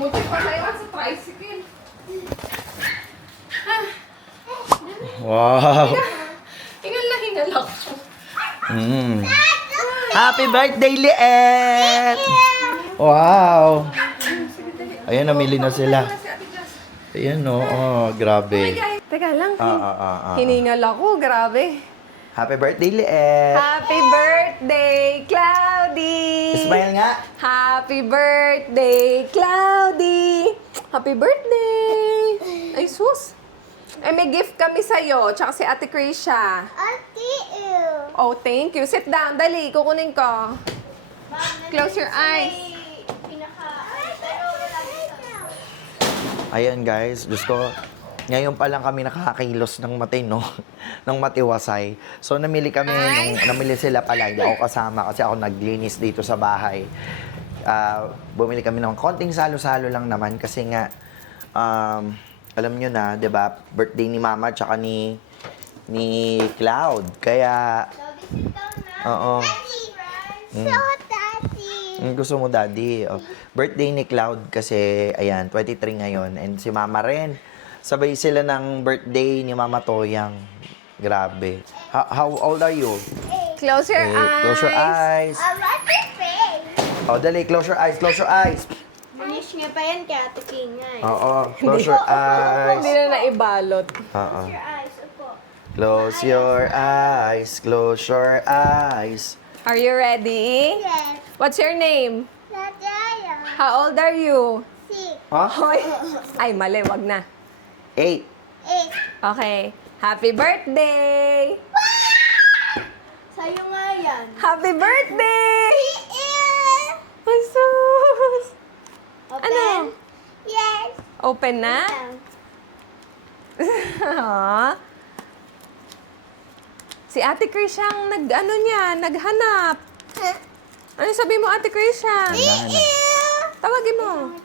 Muti pa tayo sa tricycle. Wow. Hingal na hingal ako. Happy birthday, Liet! Wow. Ayan, namili na sila. Ayan, oh, grabe. Teka lang. Ah. Hiningal ako, grabe. Happy birthday, Liet! Happy birthday, Cloudy! Smile nga. Happy birthday, Cloudy! Happy birthday! Ay, sus! Ay, may gift kami sa'yo, tsaka si Ate Krisha. Oh, thank you. Sit down, dali, kukunin ko. Close your eyes. Ayan, guys. Diyos ko, ngayon pa lang kami nakakakilos ng matino, ng matiwasay. So, namili sila pala. Hindi ako kasama kasi ako naglinis dito sa bahay. Bumili kami ng konting salo-salo lang naman kasi nga, alam nyo na, di ba, birthday ni Mama tsaka ni Cloud. Kaya, oo. Gusto mo, Daddy? Oh. Birthday ni Cloud kasi, ayan, 23 ngayon. And si Mama rin. Sabay sila ng birthday ni Mama Toyang. Grabe. How old are you? Close your eyes. Close your eyes. Oh, dali, close your eyes, close your eyes. Finish nga pa yan kaya Ate Kingay. Oo, close your eyes. Hindi na naibalot. Oo. Your eyes, upo. Close your eyes, close your eyes. Are you ready? Yes. What's your name? Nataya. How old are you? Six. Huh? Hoy. Ay, mali, wag na. 8. Eight. Okay. Happy birthday! Sa'yo nga yan. Happy birthday! Ay, sus! Open. Ano? Yes. Open na? Ha? Si Ate Krisha ang naghanap. Ano sabi mo, Ate Krisha? Tawagin mo.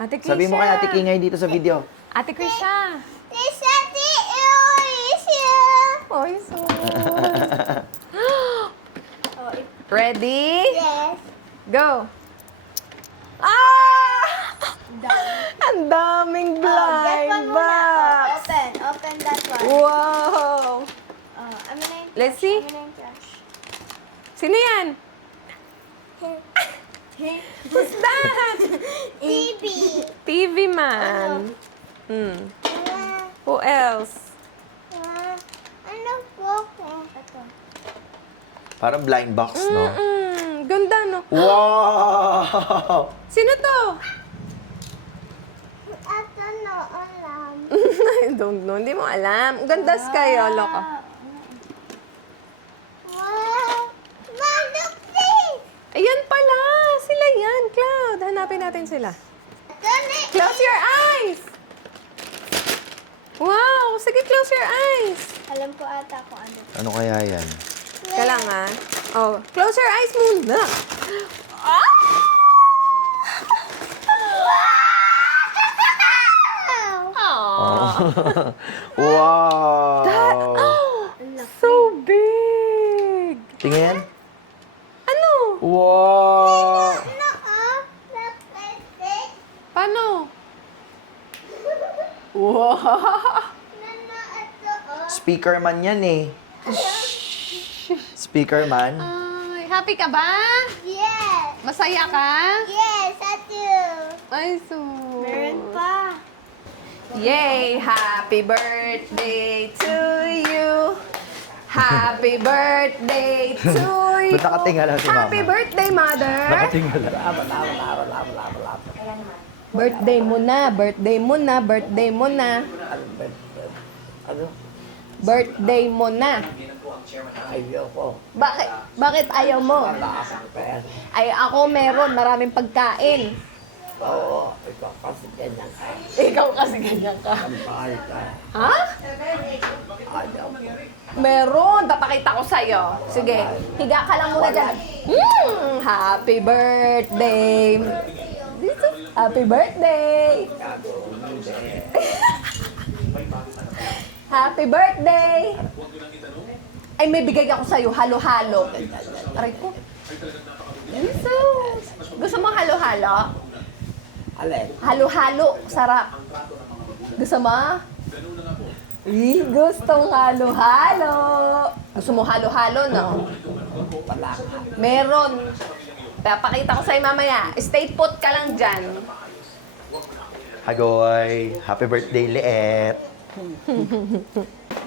Ate Krisha. Sabi mo kay Ate Kingay dito sa video. Ate Krisha. This is you. Oy, sus. Oh, Ready? yes. Go! Ah! Ang daming That blind one muna. box! Open that one. Wow! Amin na yung Let's see. Amin na yung trash. Sino yan? Who's that? TV. TV man. Who else? Ano po? Ito. Parang blind box, no? Ganda, no? Wow! Sino to? Ito no, alam. I don't know. Hindi mo alam. Ganda kayo, loko. Wow. Malupit. Ayan pala. Sila yan, Cloud. Hanapin natin sila. Ito na. Close your eyes! Wow! Sige, close your eyes! Alam ko ata kung ano. Ano kaya yan? Kailangan. Oh, close your eyes muna. Wow! So big! Tingin? Ano? Wow! Ano ah? Lapit. Paano? Wow! Nana, ito oh. Speaker man yan eh. Speaker man? Ay, happy ka ba? Yes. Masaya ka? Yes, ito. Ay, so... Meron pa. Yay! Happy birthday to you! Happy birthday to you! Ba't nakatingala si Mama? Happy birthday, Mother! Nakatingala. Birthday mo na, birthday mo na, birthday mo na. Birthday mo na. Ayoko. Bakit? Bakit ayaw mo? Wala akong pera. Ay, ako meron, maraming pagkain. Oo, ikaw kasi ganyan ka. Ikaw kasi ganyan ka. Ang mahal ka. Ha? Ayaw mo. Meron, papakita ko sa'yo. Sige, higa ka lang muna dyan. Happy birthday. Happy birthday. Happy birthday. Ay, may bigay ako sa'yo, halo-halo. Aray ko. Jesus. Gusto mo halo-halo? Alin? Halo-halo. Sarap. Gusto mo? Gustong halo-halo. Gusto mo halo-halo, no? Wala ka. Meron. Papakita ko sa'yo mamaya. Stay put ka lang dyan. Hagoy! Happy birthday, Liet!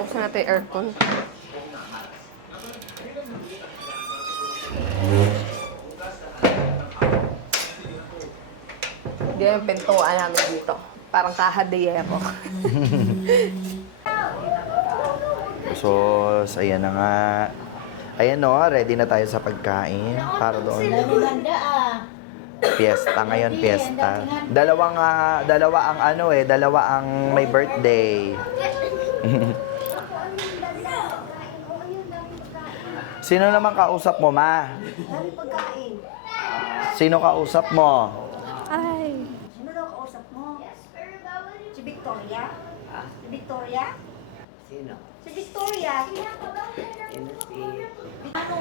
Buksan natin yung aircon. Diyan yung pintuan namin dito. Parang kahadiyero. So, ayan na nga. Ayan no, ready na tayo sa pagkain. Para doon. Fiesta ngayon, fiesta. Dalawa ang may birthday. Sino naman kausap mo, ma? Sino kausap mo? Ay. Sino daw kausap mo? Si Victoria? Si Victoria? Sino? Si Victoria? Sino si...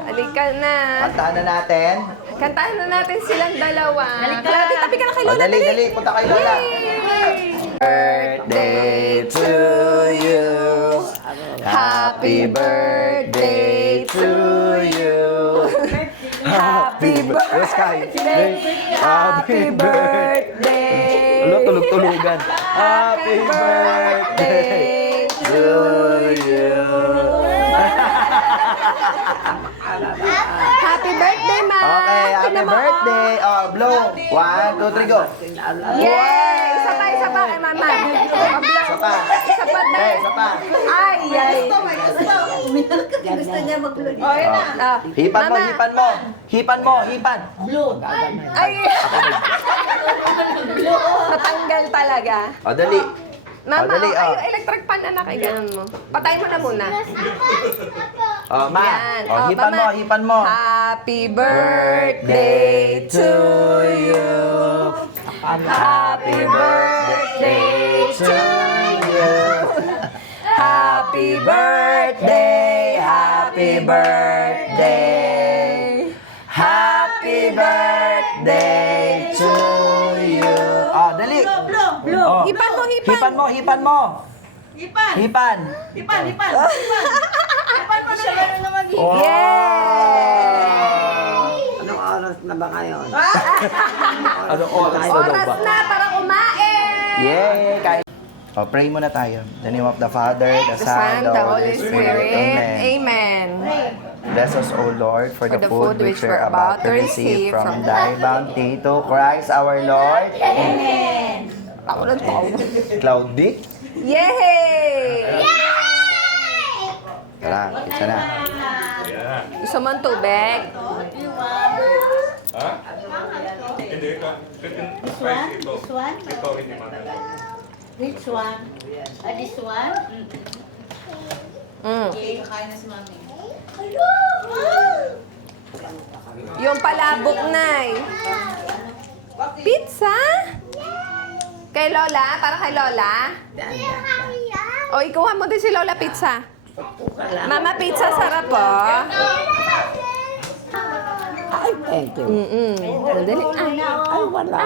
Halika na. Kantahan na natin. Kantahan na natin silang dalawa. Claudia, tabi ka na kay O, Lola. dali, dali. Punta kay Lola. Yay! Birthday to you. Happy birthday to you. Happy birthday. Happy birthday. Ano, tulog-tulugan. Happy birthday to you. Happy birthday, Ma! Okay, happy Tingnan mo, birthday. Oh, blow. 1, 2, 3, go. Yay! Isa pa, kay Mama. Isa pa. Isa pa, Okay, isa pa. Ay, ay. Gusto niya mag-vlog. Oh, yun na. Ah, Hipan mo, Mama. hipan mo. Hipan mo, hipan. Ay! Natanggal talaga. O, dali. Mama, dali, ay, yung electric pan na nakaganon mo. Patay mo na muna. O, ma. Yan. O, hipan Mama. mo, hipan mo. Happy birthday to you. Happy birthday to you. Happy birthday, happy birthday. Happy birthday to you. O, dali. O, Hipan mo, hipan. hipan mo, hipan mo. Hipan. Ipan mo na naman. Wow. Yay! Anong oras na ba ngayon? Anong oras na daw Oras ba? na para kumain! Yay! Kain. O, pray muna tayo. In the name of the Father, the Son, The Holy Spirit. Amen. Amen. Bless us, O Lord, for the food which we're about to receive from thy bounty to Christ our Lord. Amen. Ako ng tawa. Cloudy? Yay! Tara, isa na. Gusto mo ng tubig? This one? Which one? This one? Mm. Okay, kakain na si Mami. Yung palabok, Nay. Pizza? Kay Lola? Para kay Lola? O, ikuha mo din si Lola pizza. Mama, pizza sarap po. Ay, thank you. Dali. Ay, wala.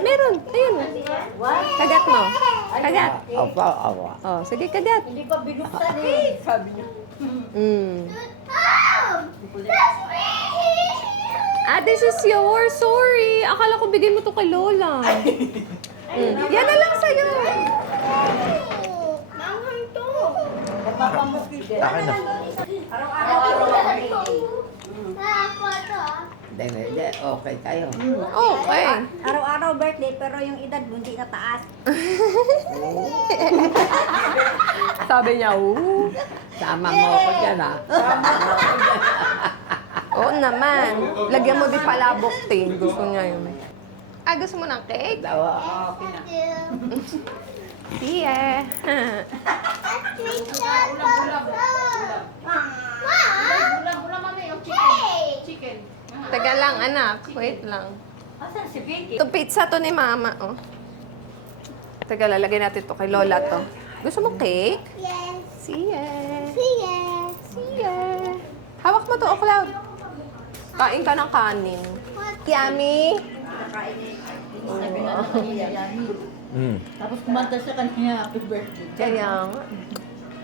Meron. Ayun. Kagat mo. Kagat. Opo, opo. Oh, sige, kagat. Hindi pa binuksan eh. Sabi niya. This is yours. Sorry. Akala ko bigay mo to kay Lola. Yan na lang sa'yo. Akin na. Hindi, okay kayo. Okay. Araw-araw birthday, pero yung edad mo hindi kataas. Sabi niya, ooh. Sama mo ako dyan, ha? Oo naman. Lagyan mo din palabok, ting. Gusto niya yun. Gusto mo ng cake? Dawa. Yeah. Taga lang, anak. Wait lang. Asan si Vicky? Ito pizza to ni Mama, oh. Taga, lalagay natin to kay Lola to. Gusto mo cake? Yes. Sige. Yes. Sige. Hawak mo to, oh, Cloud. Kain ka ng kanin. Yummy? Sabi nga naman niya, Yami. Tapos kumanta siya kanina, happy birthday. Kaya nga.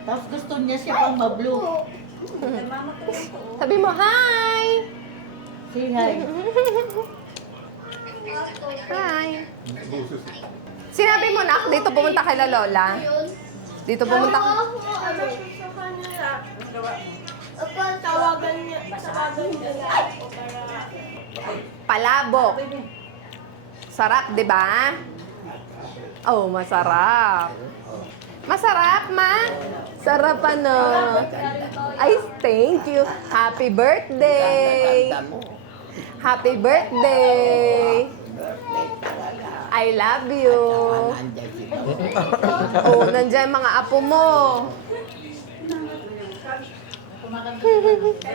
Tapos gusto niya siya pang ma-blue. Sabi mo, hi! Say hi. Hi! Sinabi mo na, dito pumunta kay la Lola? Dito pumunta ka? Opo, tawagan niya ako para... Palabok. Sarap, di ba? Oh, masarap. Masarap, ma? Sarap ano? Ay, thank you. Happy birthday! Ganda mo. Happy birthday! Birthday talaga. I love you. Nandiyan si Oh, nandiyan mga apo mo.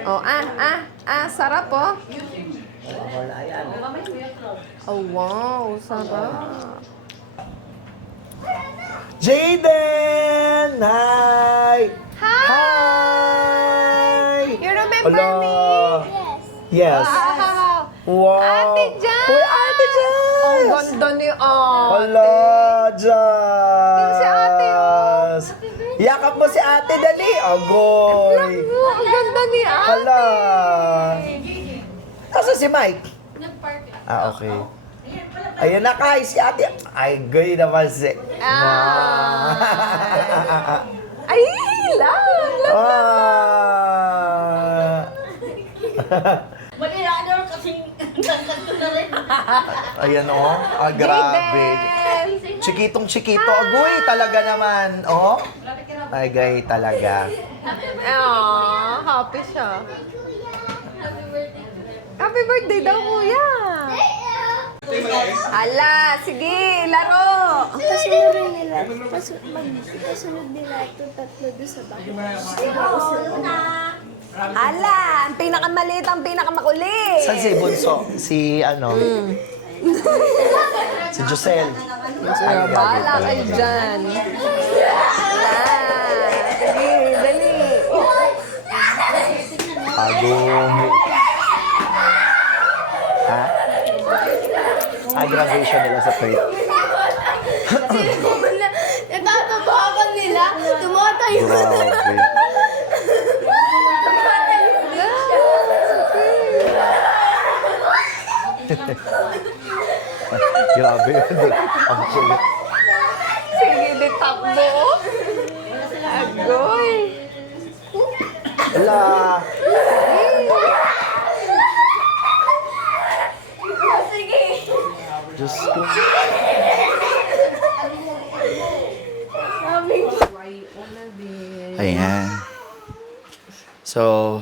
Oh, sarap oh. Wala yan. Oh, wow, sarap. Jaden! Hi! Hi! You remember Hello. me? Yes. Wow! Ate Jazz! Uy, Ate Jazz! Ang ganda ni Ate. Hello, Jazz! Si Ate, oh. Yakap mo si Ate, dali! Agoy! Ang ganda ni Ate. Hala! Nasaan si Mike? Ah, okay. Ayun na kay si Ate. Ay, goy naman si... Ay, lang! Mali na ano kasing nagkanto na rin. Ayan, oh. Ah, grabe. Jaden! Chikitong-chikito. Agoy, talaga naman. Oh. Ay, gay talaga. Happy siya. Happy birthday daw, kuya. Hala, sige, laro. Kasunod nila, kasunod nila ito tatlo doon sa bahay. Hala, ang pinakamaliit, ang pinakamakulit. Saan si Bunso? Si ano? Si Josel. Ay, grabe Bahala talaga. kayo dyan. Hala, sige, dali. Agong. Ha? Ay, graduation nila sa faith. Natatabakan nila, tumatayo. Grabe. Grabe yun. Ang kulit. Sige, di takbo. Agoy. Ala! Diyos ko. Ayan. So,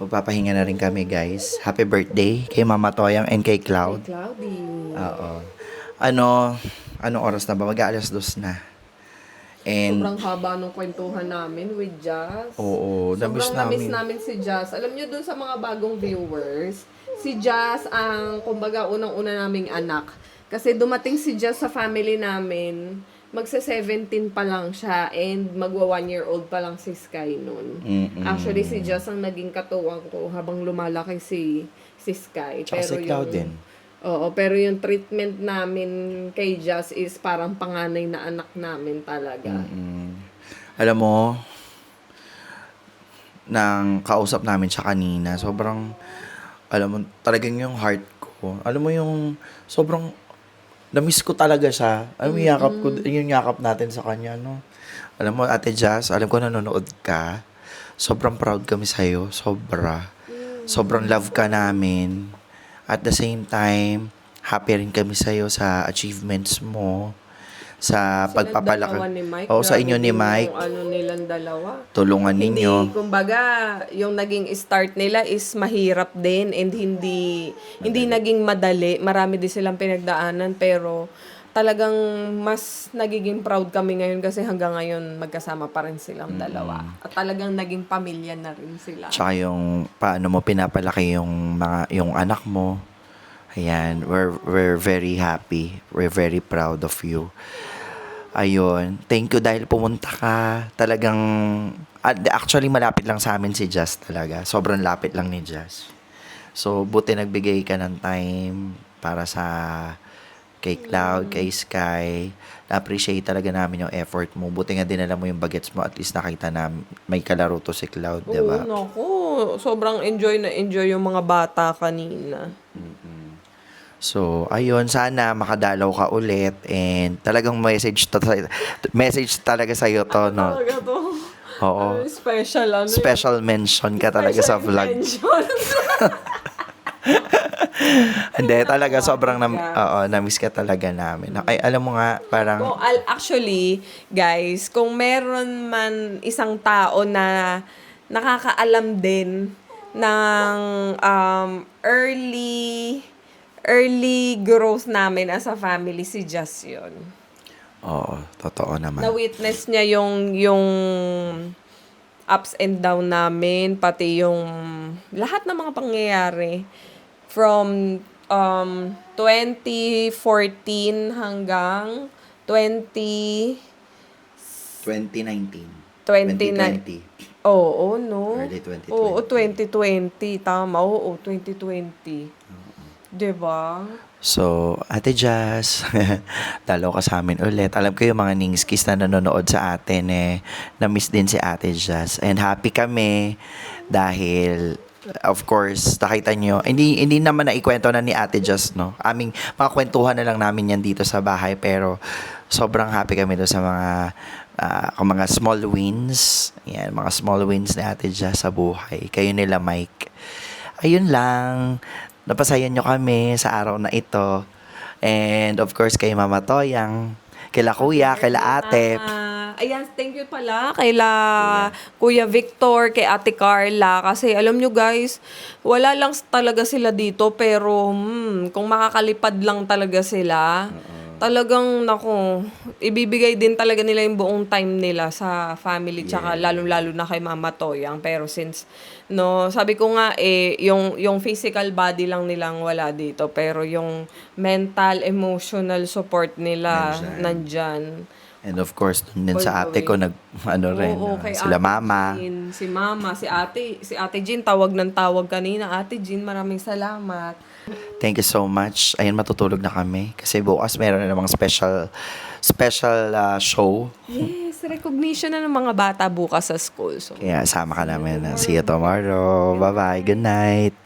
magpapahinga na rin kami, guys. Happy birthday kay Mama Toyang and kay Cloud. Cloudy. Oo. Anong oras na ba? Mag-aalas 2 na. And, Sobrang haba nung kwentuhan namin with Jazz. oo, namiss Sobrang namiss namin. namin si Jazz. Alam nyo dun sa mga bagong viewers, si Jazz ang, kumbaga, unang-una naming anak. Kasi dumating si Jazz sa family namin, magsa-17 pa lang siya and magwa 1-year-old pa lang si Sky noon. Mm-mm. Actually, si Jazz ang naging katuwang ko habang lumalaki si Sky. Tsaka si Cloud din. Oo, pero yung treatment namin kay Jazz is parang panganay na anak namin talaga. Alam mo, nang kausap namin siya kanina, sobrang, alam mo, talagang yung heart ko, alam mo yung, sobrang, na-miss ko talaga siya. Alam mo, yung yakap natin sa kanya, no? Alam mo, Ate Jazz, alam ko nanonood ka, sobrang proud kami sa'yo, sobra. Sobrang love ka namin. At the same time, happy rin kami sa'yo sa achievements mo, sa pagpapalaki. Dalawa ni Mike. Oo, sa inyo Grabe ni din Mike. Yung ano nilang dalawa. Tulungan ninyo. Hindi, kumbaga, yung naging start nila is mahirap din and hindi naging madali. Marami din silang pinagdaanan pero talagang mas nagiging proud kami ngayon kasi hanggang ngayon magkasama pa rin silang dalawa. At talagang naging pamilya na rin sila. Tsaka yung paano mo pinapalaki yung anak mo. Ayan, we're very happy. We're very proud of you. Ayun, thank you dahil pumunta ka. Talagang, actually malapit lang sa amin si Jazz talaga. Sobrang lapit lang ni Jazz. So, buti nagbigay ka ng time para sa kay Cloud, kay Sky. Na-appreciate talaga namin yung effort mo. Buti nga dinala mo yung bagets mo. At least nakita na may kalaro to si Cloud, di ba? Oo, naku. Sobrang enjoy na enjoy yung mga bata kanina. So, ayun, sana makadalaw ka ulit and talagang message talaga sa iyo to, no. Talaga to. Oo. Special ano yun? Special mention ka talaga sa vlog. Mention. Hindi, talaga sobrang na-miss ka talaga namin. Ay, alam mo nga, parang Oh, actually, guys, kung meron man isang tao na nakakaalam din ng early growth namin as a family, si Jess yun. oo, totoo naman. Na-witness niya yung ups and down namin, pati yung lahat ng mga pangyayari from 2014 hanggang 2019. 2020. Oo, no? Early 2020. Oo, 2020. Tama, oo, 2020. Diba? So, Ate Jazz, dalaw ka sa amin ulit. Alam ko yung mga Ningskis na nanonood sa atin na-miss din si Ate Jazz. And happy kami dahil of course, nakita nyo, hindi naman naikwento na ni Ate Jazz, no? Aming, mga kwentuhan na lang namin yan dito sa bahay, pero sobrang happy kami doon sa mga small wins. Yan, mga small wins ni Ate Jazz sa buhay. Kayo nila, Mike. Ayun lang. Napasayan nyo kami sa araw na ito. And of course, kay Mama Toyang, kila Kuya, kila Ate. Ayan, thank you pala kaila Kuya Victor, kay Ate Carla. Kasi alam nyo guys, wala lang talaga sila dito. Pero kung makakalipad lang talaga sila, talagang, naku, ibibigay din talaga nila yung buong time nila sa family. Tsaka lalo-lalo na kay Mama Toyang. Pero since, no, sabi ko nga, yung physical body lang nilang wala dito. Pero yung mental, emotional support nila, nandyan. And of course, dun din sa ate ko, sila Ate Mama. Jean, si Mama, si Ate Jean, tawag ng tawag kanina. Ate Jean, maraming salamat. Thank you so much. Ayun, matutulog na kami. Kasi bukas meron na namang special show. Yes, recognition na ng mga bata bukas sa school. So, Kaya sama ka namin. See you tomorrow. Bye-bye. Good night.